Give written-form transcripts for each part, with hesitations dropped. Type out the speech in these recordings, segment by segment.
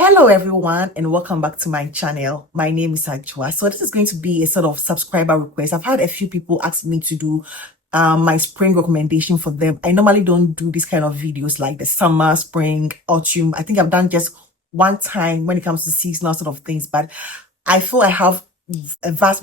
Hello everyone and welcome back to my channel. My name is Ajwa. So this is going to be a sort of subscriber request. I've had a few people ask me to do my spring recommendation for them. I normally don't do this kind of videos like the summer, spring, autumn. I think I've done just one time when it comes to seasonal sort of things, but I feel I have a vast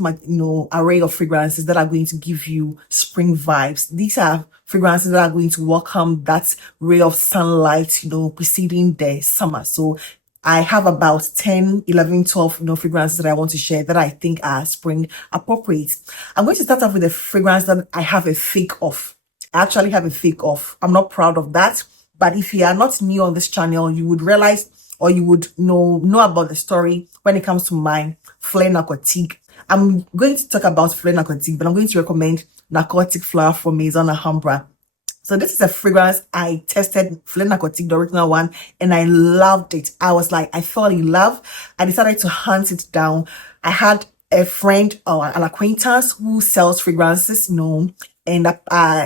array of fragrances that are going to give you spring vibes. These are fragrances that are going to welcome that ray of sunlight, preceding the summer. So I have about 10, 11, 12, fragrances that I want to share that I think are spring appropriate. I'm going to start off with a fragrance that I have a fake of. I actually have a fake of. I'm not proud of that. But if you are not new on this channel, you would realize or you would know about the story when it comes to my Fleur Narcotic. I'm going to talk about Fleur Narcotic, but I'm going to recommend Narcotic Flower from Maison Alhambra. So this is a fragrance I tested, Fleur Narcotic, the original one, and I loved it. I fell in love. I decided to hunt it down. I had a friend or an acquaintance who sells fragrances, and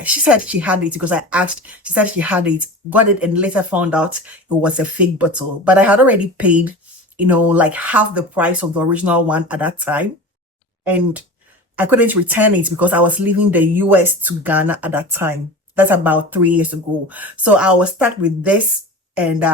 she said she had it because I asked. She said she had it, got it, and later found out it was a fake bottle. But I had already paid, like half the price of the original one at that time. And I couldn't return it because I was leaving the US to Ghana at that time. That's about 3 years ago. So I was stuck with this, and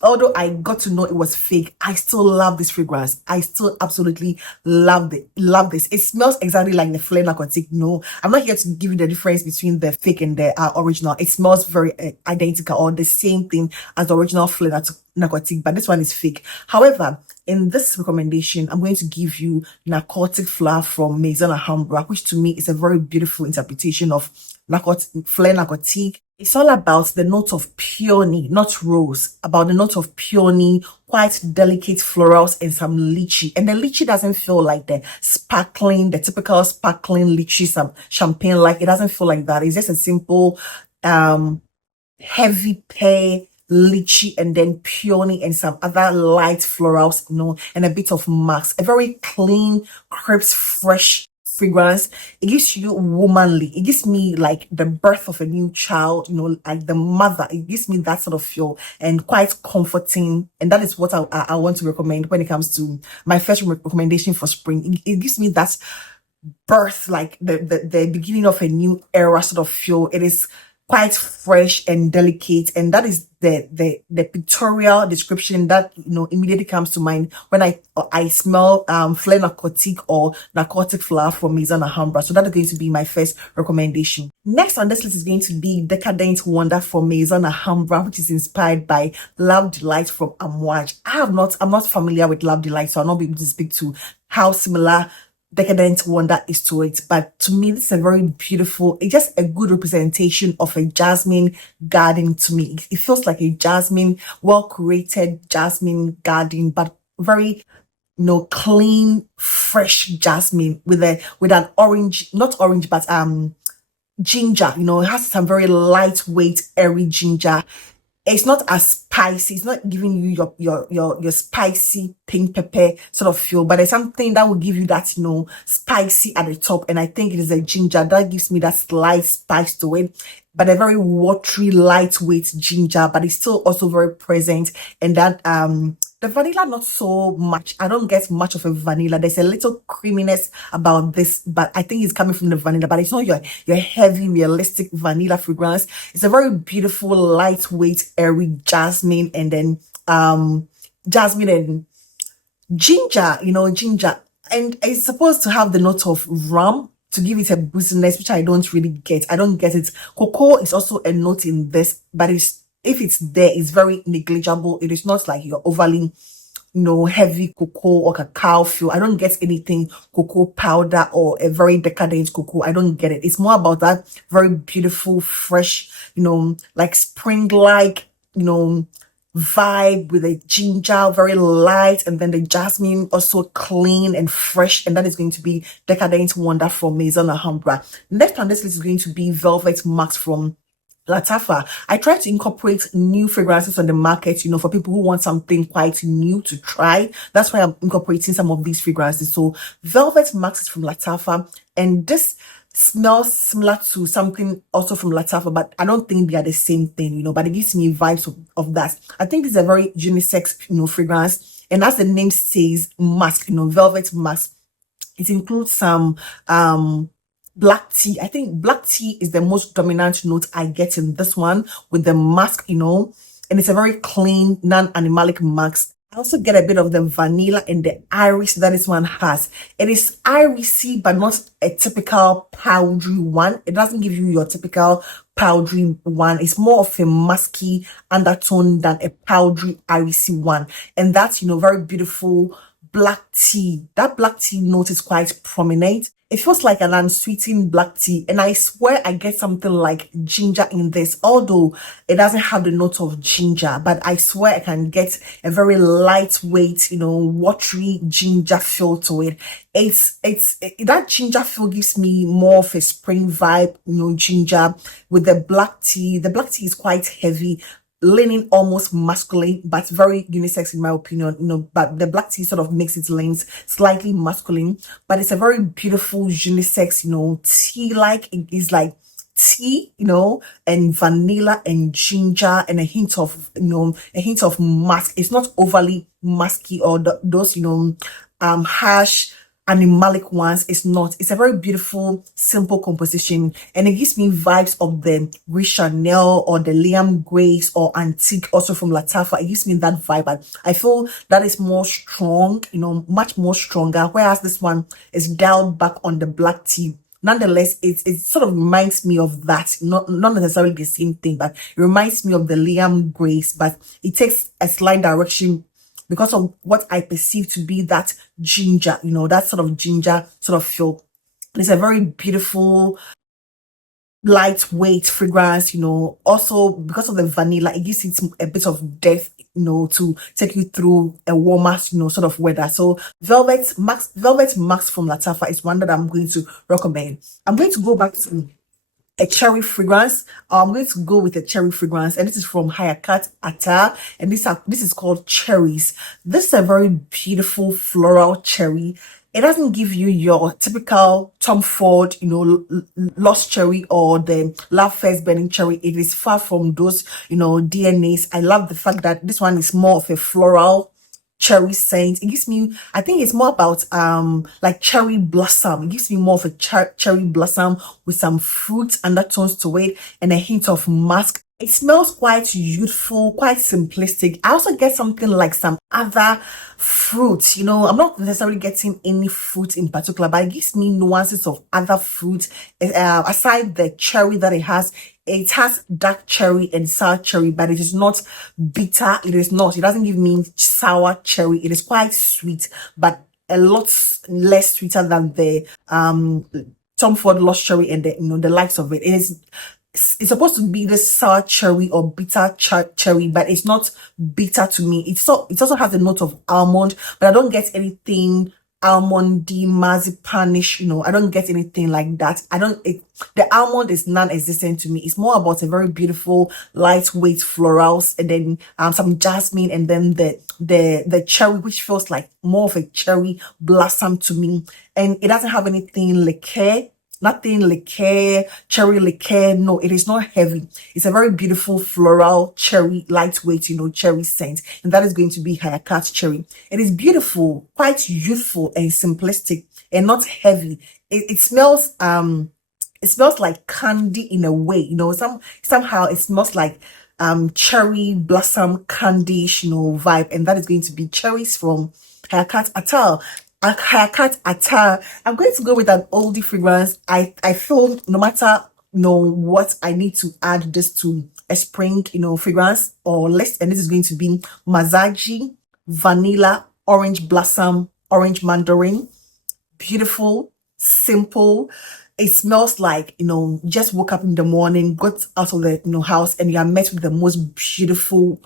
although I got to know it was fake, I still love this fragrance. I still absolutely love it. Love this. It smells exactly like the Fleur Narcotic. No, I'm not here to give you the difference between the fake and the original. It smells very identical or the same thing as the original Fleur Narcotic, but this one is fake. However, in this recommendation, I'm going to give you Narcotic Flower from Maison Alhambra, which to me is a very beautiful interpretation of Fleur Narcotic. It's all about the note of peony, not rose, about the note of peony, quite delicate florals and some lychee. And the lychee doesn't feel like the typical sparkling lychee, some champagne like. It doesn't feel like that. It's just a simple, heavy pear, lychee, and then peony and some other light florals, and a bit of musk. A very clean, crisp, fresh fragrance. It gives you womanly. It gives me like the birth of a new child, like the mother. It gives me that sort of feel and quite comforting. And that is what I want to recommend when it comes to my first recommendation for spring. It gives me that birth, like the beginning of a new era sort of feel. It is quite fresh and delicate, and that is the pictorial description that immediately comes to mind when I smell Fleur Narcotic or Narcotic Flower from Maison Alhambra. So that is going to be my first recommendation. Next on this list is going to be Decadent Wonder from Maison Alhambra, which is inspired by Love Delight from Amouage. I'm not familiar with Love Delight, so I'll not be able to speak to how similar Decadent Wonder is to it, but to me this is a very beautiful, it's just a good representation of a jasmine garden. To me it feels like a jasmine, well curated jasmine garden, but very clean, fresh jasmine with an orange, not orange, but ginger. It has some very lightweight, airy ginger. It's not as spicy. It's not giving you your spicy pink pepper sort of feel, but there's something that will give you that, spicy at the top. And I think it is a ginger that gives me that slight spice to it, but a very watery, lightweight ginger, but it's still also very present. And that, the vanilla, not so much. I don't get much of a vanilla. There's a little creaminess about this, but I think it's coming from the vanilla, but it's not your heavy, realistic vanilla fragrance. It's a very beautiful, lightweight, airy jasmine, and then jasmine and ginger, ginger. And it's supposed to have the note of rum to give it a booziness, which I don't really get. I don't get it. Cocoa is also a note in this, but if it's there, it's very negligible. It is not like you're overly, heavy cocoa or cacao feel. I don't get anything cocoa powder or a very decadent cocoa. I don't get it. It's more about that very beautiful, fresh, like spring-like, vibe with a ginger, very light, and then the jasmine also clean and fresh, and that is going to be Decadent Wonder from Maison Alhambra. Next on this list is going to be Velvet Max from Lattafa. I try to incorporate new fragrances on the market, for people who want something quite new to try. That's why I'm incorporating some of these fragrances. So Velvet Max is from Lattafa, and this smells similar to something also from Lattafa, but I don't think they are the same thing, but it gives me vibes of that. I think it's a very unisex, fragrance. And as the name says, musk, velvet musk. It includes some black tea. I think black tea is the most dominant note I get in this one with the musk, and it's a very clean, non-animalic musk. I also get a bit of the vanilla and the iris that this one has. It is irisy, but not a typical powdery one. It doesn't give you your typical powdery one. It's more of a musky undertone than a powdery irisy one. And that's, very beautiful black tea. That black tea note is quite prominent. It feels like an unsweetened black tea, and I swear I get something like ginger in this, although it doesn't have the note of ginger, but I swear I can get a very lightweight, watery ginger feel to it. That ginger feel gives me more of a spring vibe, ginger with the black tea. The black tea is quite heavy, leaning almost masculine, but very unisex in my opinion, but the black tea sort of makes its lanes slightly masculine, but it's a very beautiful unisex, tea-like. It is like tea, and vanilla and ginger and a hint of musk. It's not overly musky or those, harsh animalic ones. It's not. It's a very beautiful, simple composition, and it gives me vibes of the Rich Chanel or the Liam Grace or Antique, also from Lattafa. It gives me that vibe, but I feel that is more strong, much more stronger, whereas this one is dialed back on the black tea. Nonetheless, it sort of reminds me of that, not necessarily the same thing, but it reminds me of the Liam Grace, but it takes a slight direction because of what I perceive to be that ginger, that sort of ginger sort of feel. It's a very beautiful, lightweight fragrance, also because of the vanilla, it gives it a bit of depth, to take you through a warmer, sort of weather. So Velvet Max from Lattafa is one that I'm going to recommend. I'm going to go back to a cherry fragrance. I'm going to go with a cherry fragrance, and this is from HaaT Attar, and this is called Cherries. This is a very beautiful floral cherry. It doesn't give you your typical Tom Ford, Lost Cherry or the Love First Burning Cherry. It is far from those, DNAs. I love the fact that this one is more of a floral cherry scent. It gives me, I think it's more about like cherry blossom. It gives me more of a cherry blossom with some fruit undertones to it and a hint of musk. It smells quite youthful, quite simplistic. I also get something like some other fruits, I'm not necessarily getting any fruit in particular, but it gives me nuances of other fruits. Aside the cherry that it has dark cherry and sour cherry, but it is not bitter. It doesn't give me sour cherry. It is quite sweet, but a lot less sweeter than the Tom Ford Lost Cherry and the likes of it. It's supposed to be the sour cherry or bitter cherry, but it's not bitter to me. It also has a note of almond, but I don't get anything almondy, marzipanish, I don't get anything like that. The almond is non-existent to me. It's more about a very beautiful, lightweight florals, and then some jasmine, and then the cherry, which feels like more of a cherry blossom to me. And it doesn't have anything cherry liqueur. No, it is not heavy. It's a very beautiful floral cherry, lightweight, cherry scent. And that is going to be HaaT Cherry. It is beautiful, quite youthful and simplistic and not heavy. It smells like candy in a way, somehow it smells like cherry blossom candy, vibe. And that is going to be Cherries from HaaT Attal. HaaT Attar. I'm going to go with an oldie fragrance. I feel no matter what, I need to add this to a spring fragrance or less, and this is going to be Mazaaji Vanilla Orange Blossom Orange Mandarin. Beautiful, simple. It smells like just woke up in the morning, got out of the house, and you are met with the most beautiful,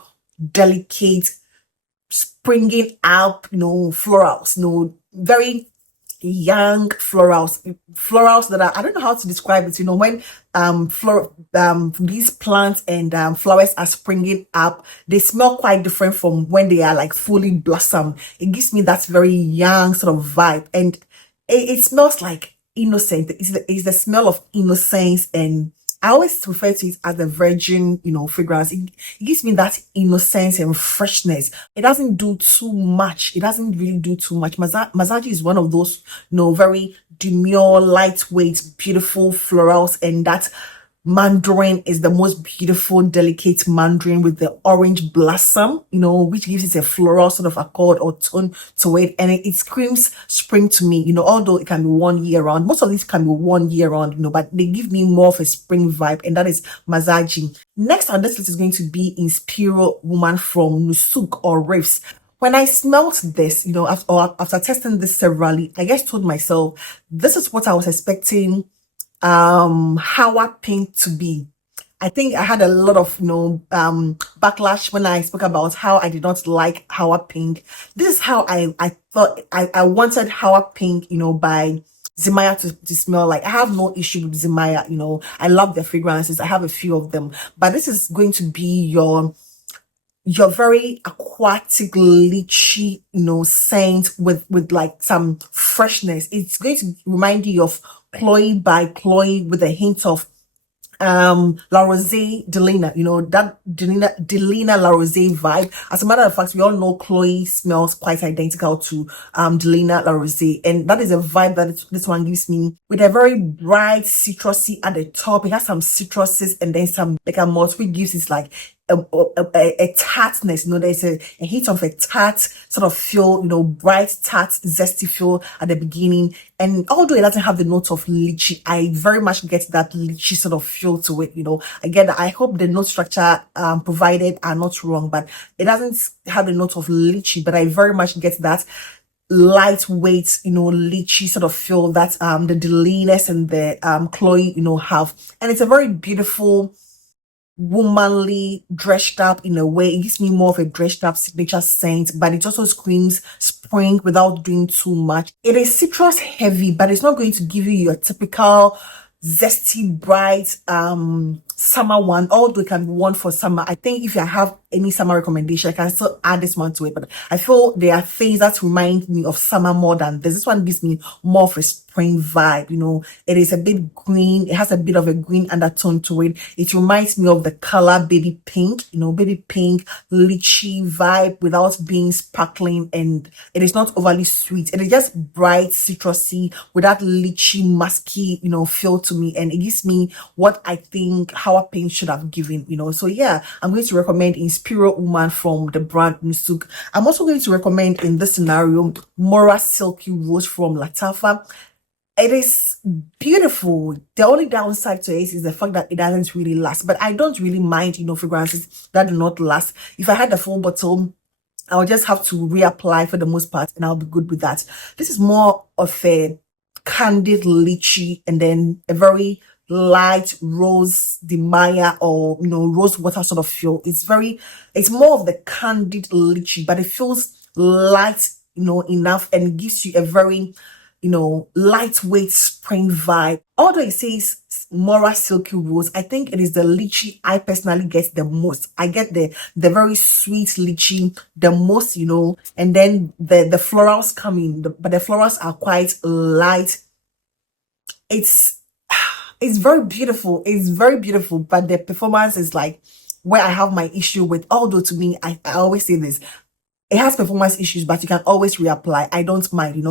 delicate, springing up florals, very young florals that are, I don't know how to describe it, when these plants and flowers are springing up, they smell quite different from when they are like fully blossom. It gives me that very young sort of vibe, and it smells like innocent. It's the smell of innocence, and I always refer to it as the virgin, fragrance. It gives me that innocence and freshness. It doesn't do too much. It doesn't really do too much. Mazaaji is one of those, very demure, lightweight, beautiful florals, and that mandarin is the most beautiful, delicate mandarin with the orange blossom, which gives it a floral sort of accord or tone to it. And it screams spring to me, although it can be worn year round. Most of these can be worn year round, but they give me more of a spring vibe, and that is Mazaaji. Next on this list is going to be Inspiro Woman from Nusuk or Riffs. When I smelt this, after testing this severally, I just told myself, this is what I was expecting HaaT pink to be. I think I had a lot of backlash when I spoke about how I did not like HaaT pink. This is how I thought I wanted HaaT pink, by Mayar to smell like. I have no issue with Mayar, I love their fragrances. I have a few of them, but this is going to be your very aquatic, lychee, scent with like some freshness. It's going to remind you of Chloe by Chloe with a hint of La Rose Delina, that Delina La Rose vibe. As a matter of fact, we all know Chloe smells quite identical to Delina La Rose, and that is a vibe that this one gives me, with a very bright citrusy at the top. It has some citruses and then some bergamot, which gives it like a tartness, there's a hint of a tart sort of feel, bright tart zesty feel at the beginning. And although it doesn't have the note of lychee, I very much get that lychee sort of feel to it. Again, I hope the note structure provided are not wrong, but it doesn't have the note of lychee, but I very much get that lightweight, lychee sort of feel that the Delinas and the Chloe, have. And it's a very beautiful, womanly, dressed up in a way. It gives me more of a dressed up signature scent, but it also screams spring without doing too much. It is citrus heavy, but it's not going to give you your typical zesty, bright summer one, although it can be one for summer. I think if I have any summer recommendation, I can still add this one to it, but I feel there are things that remind me of summer more than this. This one gives me more of a spring vibe. It is a bit green. It has a bit of a green undertone to it. It reminds me of the color baby pink, baby pink lychee vibe without being sparkling, and it is not overly sweet. It is just bright, citrusy with that lychee musky, feel to me, and it gives me what I think HaaT pink should have given, So yeah, I'm going to recommend Inspiro Woman from the brand Nusuk. I'm also going to recommend in this scenario Mora Silky Rose from Lattafa. It is beautiful. The only downside to it is the fact that it doesn't really last, but I don't really mind, fragrances that do not last. If I had the full bottle, I'll just have to reapply for the most part, and I'll be good with that. This is more of a candied lychee, and then a very light rose de Mayar or rose water sort of feel. It's more of the candied lychee, but it feels light enough, and it gives you a very lightweight spring vibe. Although it says Mora Silky Rose, I think it is the lychee I personally get the most. I get the very sweet lychee the most, and then the florals come in, but the florals are quite light. It's very beautiful. It's very beautiful, but the performance is like where I have my issue with. Although to me, I always say this, it has performance issues, but you can always reapply. I don't mind,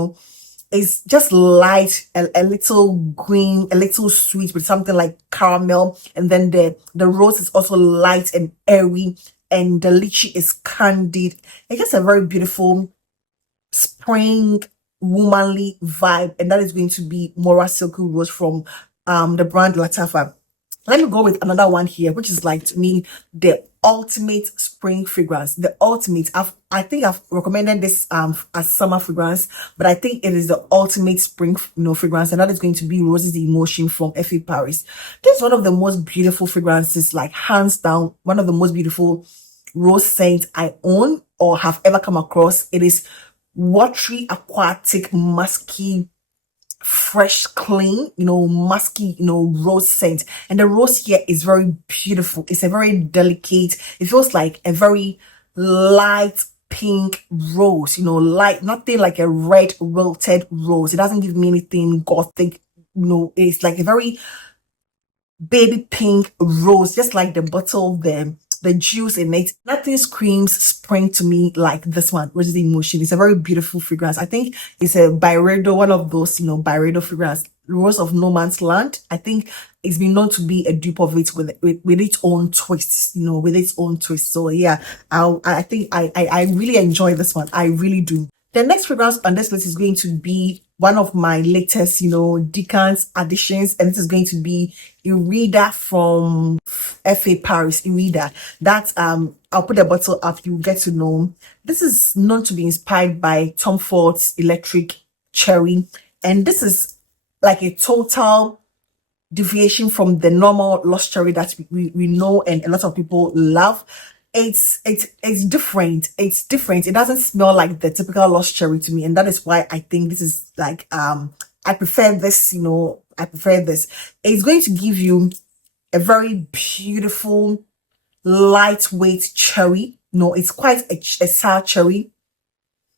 It's just light, a little green, a little sweet with something like caramel, and then the rose is also light and airy, and the lychee is candied. It's just a very beautiful spring womanly vibe, and that is going to be Mora Silky Rose from the brand Lattafa. Let me go with another one here, which is like, to me, the ultimate spring fragrance. The ultimate. I think I've recommended this as summer fragrance, but I think it is the ultimate spring fragrance, and that is going to be Roses Emotion from F.A. Paris. This is one of the most beautiful fragrances, like hands down, one of the most beautiful rose scents I own or have ever come across. It is watery, aquatic, musky, fresh, clean, musky, rose scent. And the rose here is very beautiful. It's a very delicate, it feels like a very light pink rose, light, nothing like a red wilted rose. It doesn't give me anything gothic it's like a very baby pink rose, just like the bottle, the juice in it. Nothing screams spring to me like this one, which is the Emotion. It's a very beautiful fragrance. I think it's a Byredo, one of those, Byredo fragrance. Rose of No Man's Land. I think it's been known to be a dupe of it with its own twist, with its own twist. So yeah, I think I really enjoy this one. I really do. The next fragrance on this list is going to be one of my latest, Decant additions, and this is going to be Irida from FA Paris. Irida. That I'll put the bottle up. You get to know. This is known to be inspired by Tom Ford's Electric Cherry, and this is like a total deviation from the normal lost cherry that we know and a lot of people love. It's different. It's different. It doesn't smell like the typical lost cherry to me, and that is why I think this is like I prefer this. I prefer this. It's going to give you a very beautiful lightweight cherry. No, it's quite a sour cherry,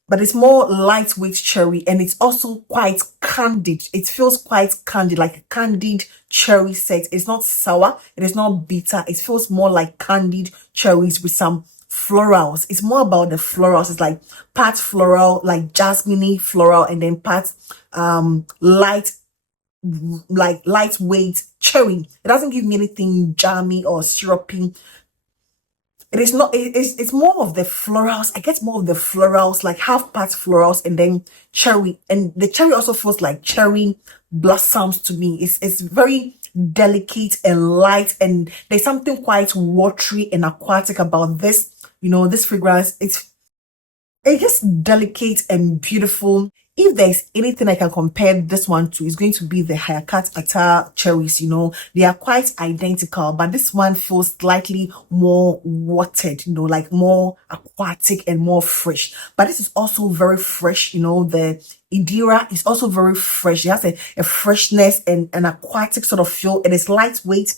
but it's more lightweight cherry, and it's also quite candied. It feels quite candied, like a candied cherry set. It's not sour, it is not bitter. It feels more like candied cherries with some florals. It's more about the florals. It's like part floral, like jasmine floral, and then part lightweight cherry. It doesn't give me anything jammy or syrupy. It is not, it's more of the florals. I get more of the florals, like half part florals and then cherry. And the cherry also feels like cherry blossoms to me. It's very delicate and light, and there's something quite watery and aquatic about this. This fragrance, it's just delicate and beautiful. If there's anything I can compare this one to, it's going to be the HaaT Attar cherries. They are quite identical, but this one feels slightly more watered, like more aquatic and more fresh. But this is also very fresh. The Idira is also very fresh. It has a freshness and an aquatic sort of feel. It is lightweight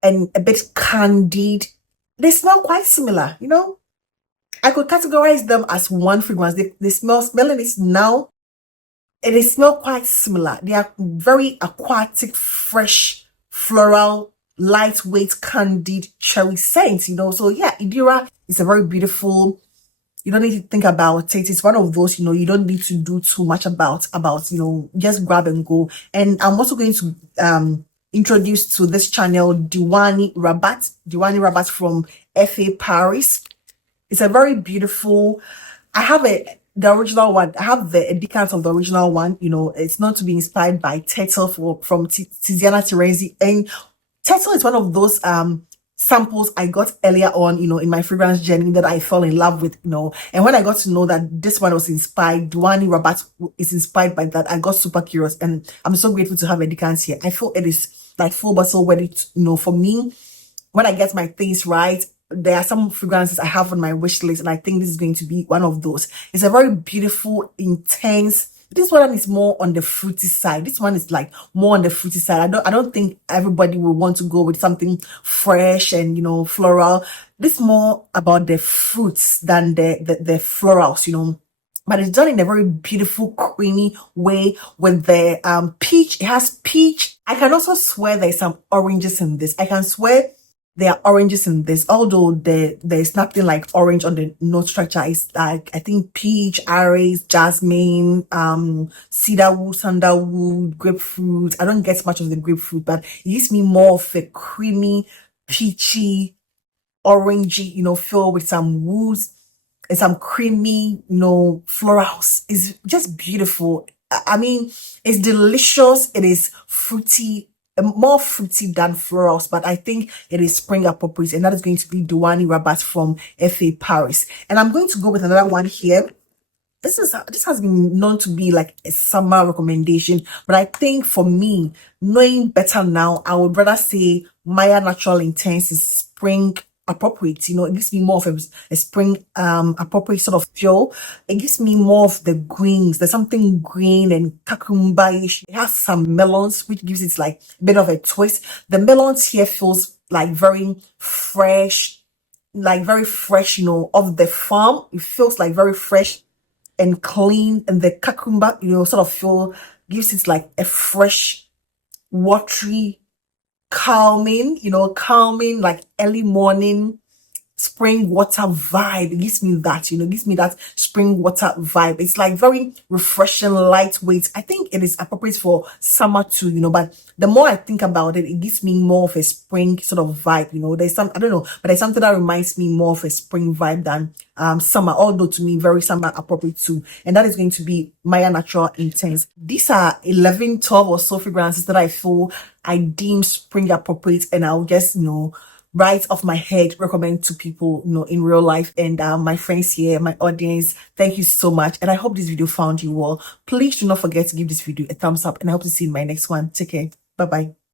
and a bit candied. They smell quite similar, I could categorize them as one fragrance. They smelling it now, and they smell quite similar. They are very aquatic, fresh, floral, lightweight, candied cherry scents, So yeah, Idira is a very beautiful. You don't need to think about it. It's one of those, you don't need to do too much about, just grab and go. And I'm also going to introduce to this channel Diwani Rabat from FA Paris. It's a very beautiful. I have the original one. I have the decant of the original one. It's known to be inspired by At-tal from Tiziana Terenzi, and At-tal is one of those samples I got earlier on, in my fragrance journey that I fell in love with, And when I got to know that this one was inspired, Diwani Rabat is inspired by that, I got super curious, and I'm so grateful to have a decant here. I feel it is like full bottle ready, for me. When I get my things right, there are some fragrances I have on my wish list, and I think this is going to be one of those. It's a very beautiful, intense. This one is more on the fruity side. This one is like more on the fruity side. I don't think everybody will want to go with something fresh and floral. This is more about the fruits than the florals, But it's done in a very beautiful, creamy way with the peach. It has peach. I can also swear there's some oranges in this. I can swear there are oranges in this, although there's nothing like orange on the note structure. It's like, I think peach, iris, jasmine, cedarwood, sandalwood, grapefruit. I don't get much of the grapefruit, but it gives me more of a creamy, peachy, orangey, feel with some woods and some creamy, florals. It's just beautiful. I mean, it's delicious. It is fruity, more fruity than florals, but I think it is spring appropriate, and that is going to be Diwani Rabat from FA Paris. And I'm going to go with another one here. This has been known to be like a summer recommendation, but I think for me, knowing better now, I would rather say Mayar Natural Intense is spring appropriate. It gives me more of a spring appropriate sort of feel. It gives me more of the greens. There's something green and cucumber-ish. It has some melons, which gives it like a bit of a twist. The melons here feels like very fresh, off the farm. It feels like very fresh and clean, and the cucumber, sort of feel gives it like a fresh, watery, calming, calming, like early morning spring water vibe. It gives me that, gives me that spring water vibe. It's like very refreshing, lightweight. I think it is appropriate for summer too, but the more I think about it, it gives me more of a spring sort of vibe. There's some, I don't know, but there's something that reminds me more of a spring vibe than summer, although to me very summer appropriate too. And that is going to be Mayar Natural Intense. These are 11, 12 or so fragrances that I feel I deem spring appropriate, and I'll just right off my head recommend to people in real life. And my friends here, my audience, thank you so much, and I hope this video found you well. Please do not forget to give this video a thumbs up, and I hope to see you in my next one. Take care. Bye bye.